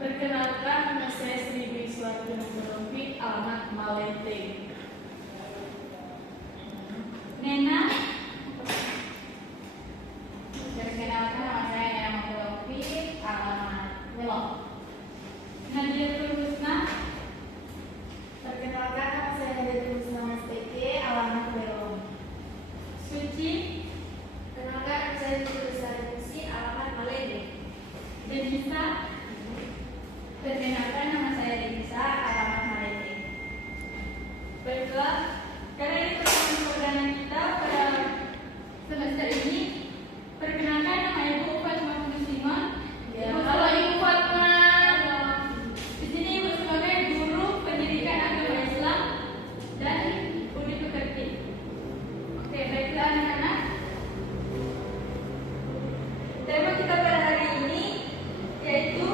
Perkenalkan, nama saya Sri Dwi Suatu Nurfi, alamat Malete. Nena. Perkenalkan, nama saya Nena Mahmudlofi, alamat Melo. Nadia Turhusna. Perkenalkan, nama saya Nadia Turhusna SPK, alamat Melo. Suci. Perkenalkan, nama saya Turhusna Fungsi, alamat Malete. Denisa. Perkenalkan, nama saya Denisa, alamat Malete. Baiklah, karena ini pertemuan perdana kita pada semester ini, perkenalkan nama Ibu Fatma Muslimah. Ya, halo Ibu Fatma. Di sini Ibu sebagai guru pendidikan agama Islam dan Uni Pekerti. Oke, baiklah anak-anak. Tema kita pada hari ini yaitu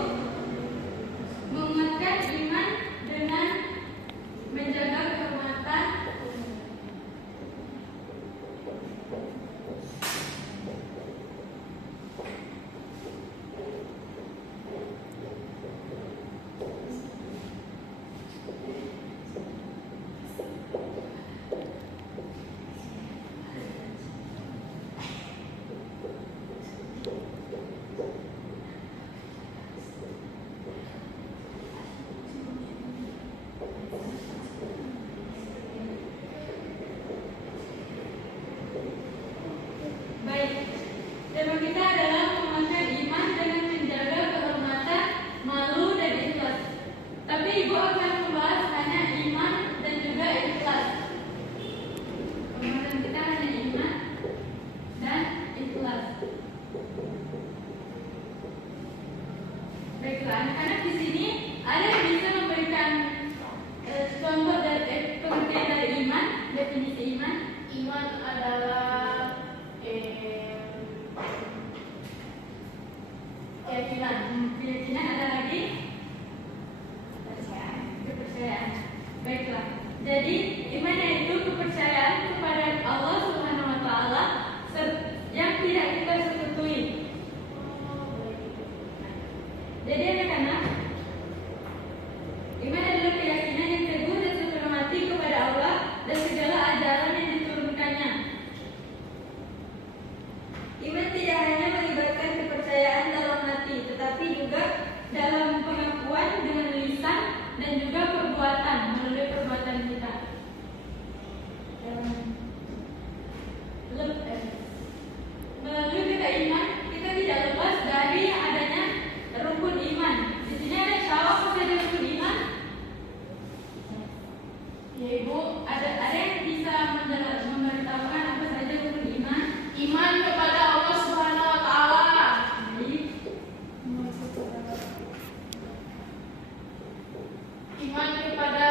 menguatkan iman dengan menjaga kehormatan. Baik, tema kita adalah menguatkan iman dengan menjaga kehormatan, malu dan ikhlas. Tapi Ibu akan membahas hanya iman dan juga ikhlas. Pembahasan kita hanya iman dan ikhlas. Baiklah, anak-anak di sini ada yang bisa memberikan contoh dari pengertian dari iman, definisi iman. Iman adalah keyakinan. Keyakinan ada lagi kepercayaan. Baiklah. Jadi iman yaitu kepercayaan kepada Allah Subhanahu wa taala yang tidak kita sekutui. Jadi anak-anak, iman adalah keyakinan yang teguh dan sepenuh hati kepada Allah dan segala ajaran yang diturunkannya. Iman tidak hanya melibatkan kepercayaan dalam hati, tetapi juga dalam pengakuan dengan lisan dan juga perbuatan melalui perbuatan kita. Melalui kita iman, kita tidak lepas dari adanya rukun iman. Di sini ada yang tahu apa saja rukun iman? Ya Ibu, ada yang bisa memberitahukan apa saja rukun iman? Iman kepada Allah Subhanahu wa taala. Iman kepada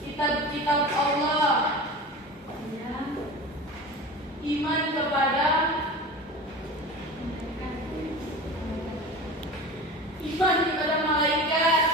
kitab-kitab Allah. Ya. Iman kepada malaikat.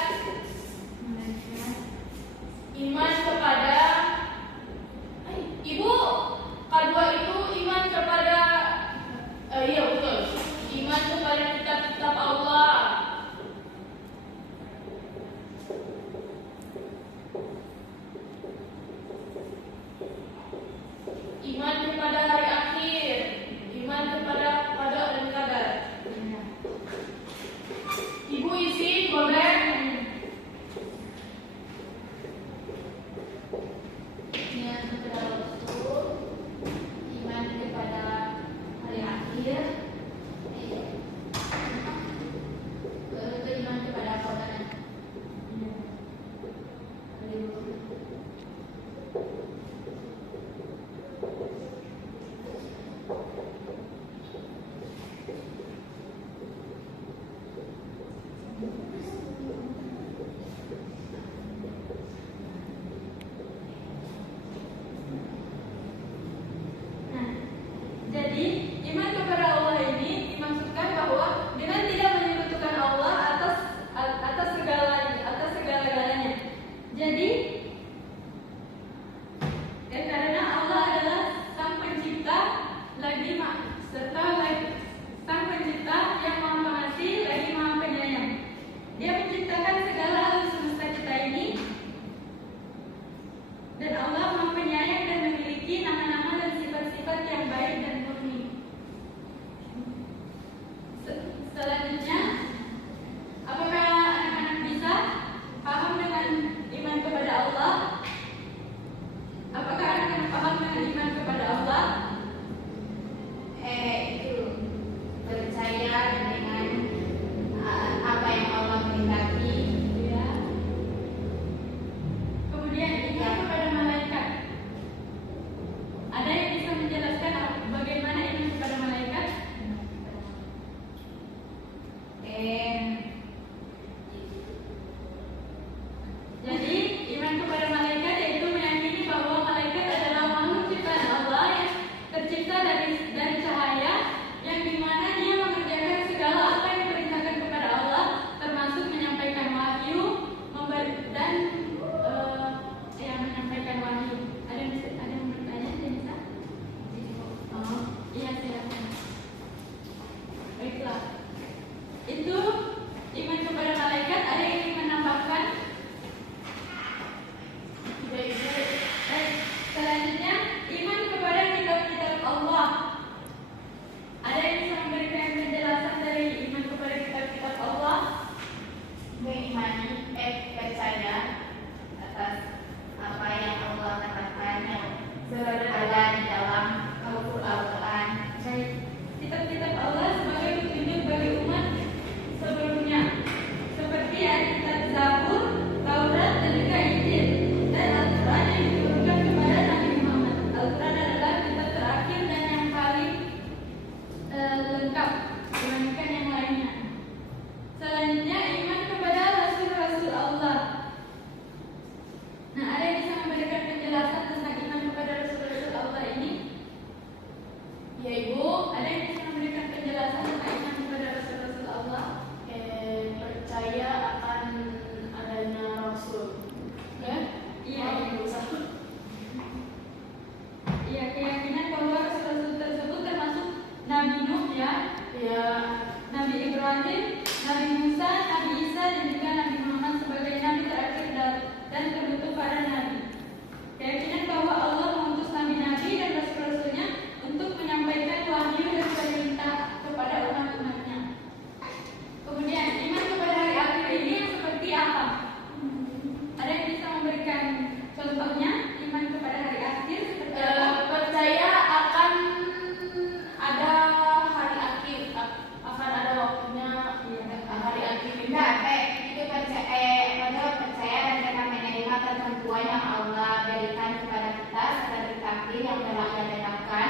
takdir yang telah ia tetapkan,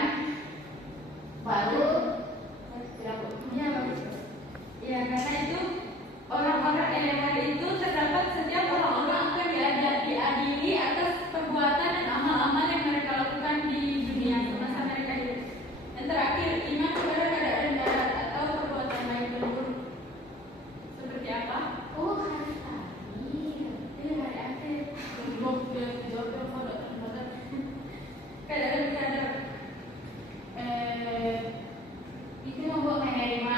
baru ya, karena itu orang-orang yang hari itu terdapat setiap orang-orang akan diadili atas perbuatan dan amal-amal yang mereka lakukan di dunia semasa mereka hidup. Yang terakhir, iman kepada keadaan darat atau perbuatan lain buruk. Seperti apa? oh hari takdir. Ini hari akhir. Keadaan darat. Itu membuat menerima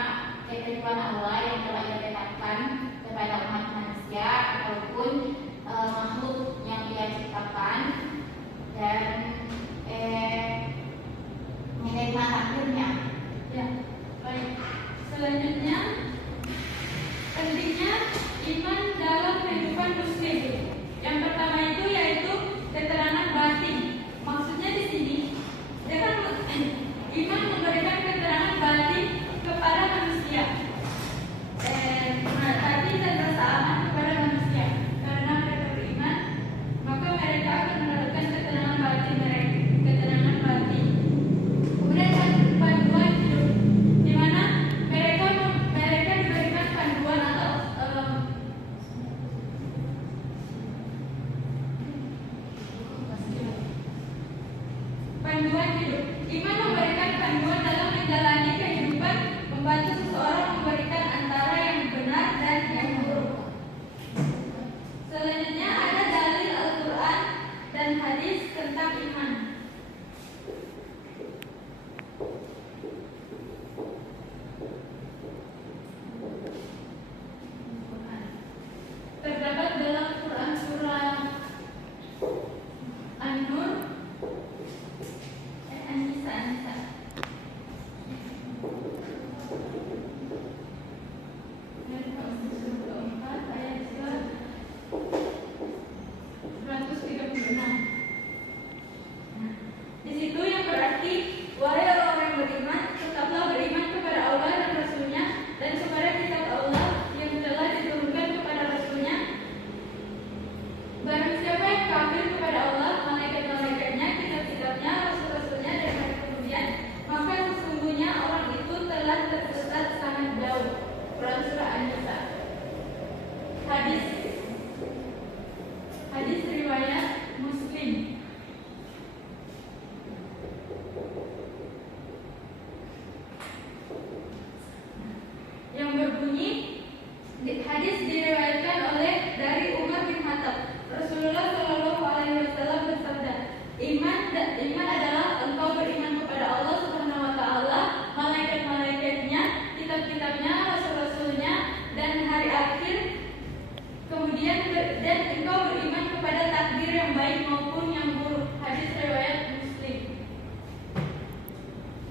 ketentuan Allah yang telah ia tetapkan kepada umat manusia ataupun makhluk yang ia ciptakan, dan menerima takdirnya. Ya, baik. Selanjutnya, pentingnya iman dalam kehidupan muslim. Yang pertama itu yaitu keterangan batin. Maksudnya di sini, iman memberikan keterangan batin kepada manusia. Batin dan rasa aman kepada manusia. Karena mereka beriman, maka mereka akan mendapatkan keterangan batin mereka. Keterangan batin. Kemudian panduan hidup, di mana mereka diberikan panduan atau panduan hidup. Iman memberikan panduan dalam menjalani kehidupan, membantu seseorang memberikan antara yang benar dan yang buruk. Selanjutnya ada dalil Al-Quran dan hadis tentang iman. Terdapat dalam Quran surah An-Nur, An-Nisa. Ayat 136. Di situ yang berarti, wahai orang-orang yang beriman, tetaplah beriman kepada Allah dan Rasul-Nya dan kepada kitab Allah yang telah diturunkan kepada Rasul-Nya. Barang siapa yang kafir kepada Allah, malaikat-malaikatnya, kitab-kitabnya, rasul-rasulnya dan hari kemudian, maka sesungguhnya orang itu telah tersesat sangat jauh. Quran surah An-Nisa. Hadis riwayat Muslim. Yang berbunyi, hadis diriwayatkan dari Umar bin Khattab. Rasulullah Shallallahu Alaihi Wasallam bersabda, iman adalah engkau beriman kepada Allah Subhanahu Wa Taala, malaikat-malaikatnya, kitab-kitabnya, rasul-rasulnya, dan hari akhir. Kemudian dan engkau beriman kepada takdir yang baik maupun yang buruk. Hadis riwayat Muslim.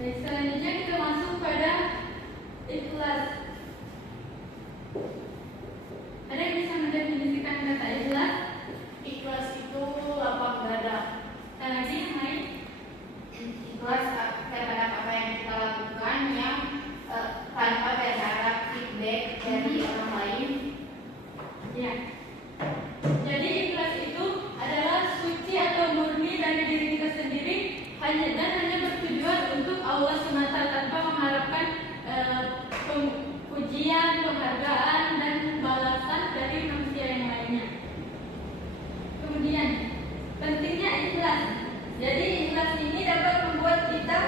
Baik, selanjutnya kita masuk pada ikhlas. Ada yang bisa mendefinisikan kata ikhlas? Ikhlas itu lapang dada. Dan lagi yang lain? Ikhlas terhadap apa yang kita lakukan yang tanpa berharap feedback dari orang lain. Ya. Jadi ikhlas itu adalah suci atau murni dari diri kita sendiri, hanya bertujuan untuk Allah semata tanpa mengharapkan pujian, penghargaan dan balasan dari manusia yang lainnya. Kemudian pentingnya ikhlas. Jadi ikhlas ini dapat membuat kita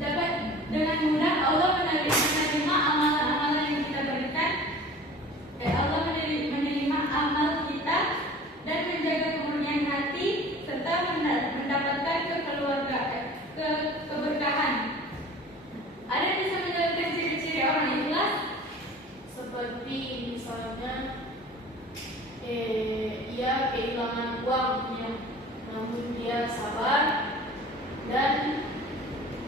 dapat dengan mudah Allah menerima amalan-amalan yang kita berikan. Allah menerima amal kita dan menjaga kemurnian hati serta mendapatkan keberkahan. Ada yang bisa menjelaskan ciri-ciri orang ikhlas? Seperti misalnya ia kehilangan uangnya, namun dia sabar dan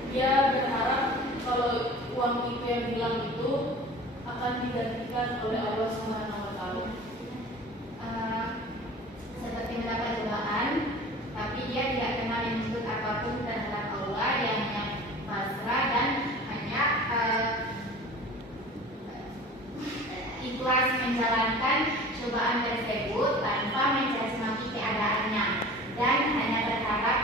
dia berharap kalau uang itu yang hilang itu akan digantikan oleh Allah Subhanahu Wa Taala. Seperti mendapat cobaan, tapi dia tidak kenal menyebut apapun terhadap Allah, yang hanya pasrah dan hanya ikhlas menjalankan cobaan tersebut tanpa mencaci maki keadaannya dan hanya berharap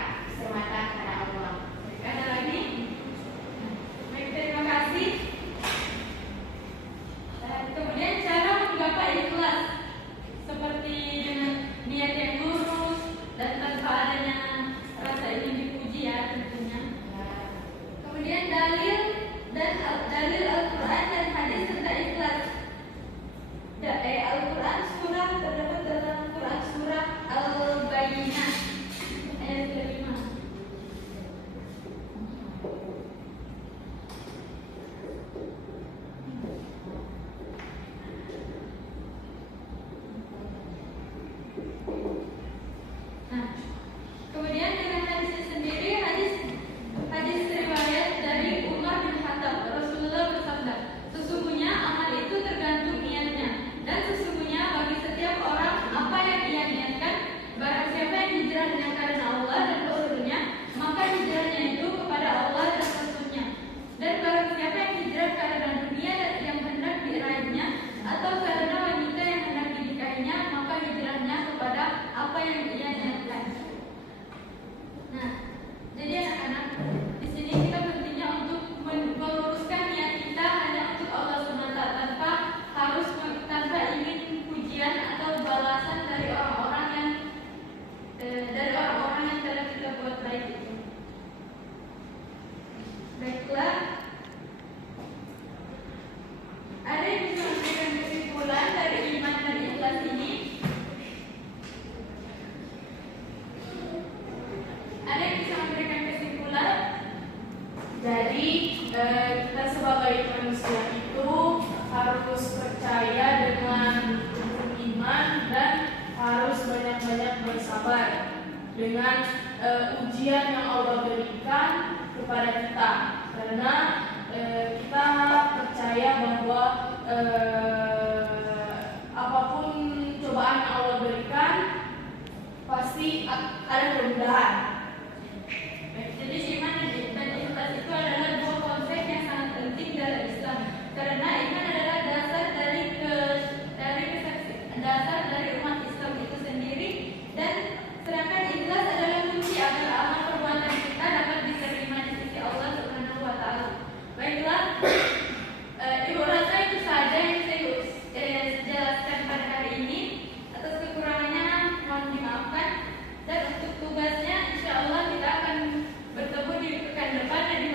bersabar dengan ujian yang Allah berikan kepada kita, karena kita percaya bahwa apapun cobaan yang Allah berikan pasti ada kemudahan. Jadi iman dan ikhlas itu adalah dua konsep yang sangat penting dalam Islam, karena iman adalah dasar dari umat Islam itu sendiri, dan sedangkan ikhlas adalah kunci agar amal perbuatan kita dapat diterima di sisi Allah Subhanahu wa taala. Baiklah, Ibu rasa itu saja yang saya jelaskan pada hari ini. Atas kekurangannya mohon dimaafkan, dan untuk tugasnya insya Allah kita akan bertemu di pekan depan dan di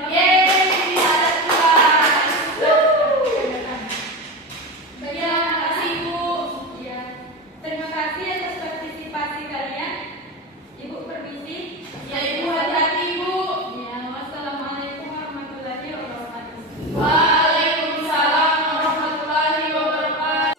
Terima kasih Bu. Ya, terima kasih atas partisipasi kalian. Ibu permisi. Ya Ibu, hati-hati Ibu. Ya, wassalamualaikum warahmatullahi wabarakatuh. Waalaikumsalam warahmatullahi wabarakatuh.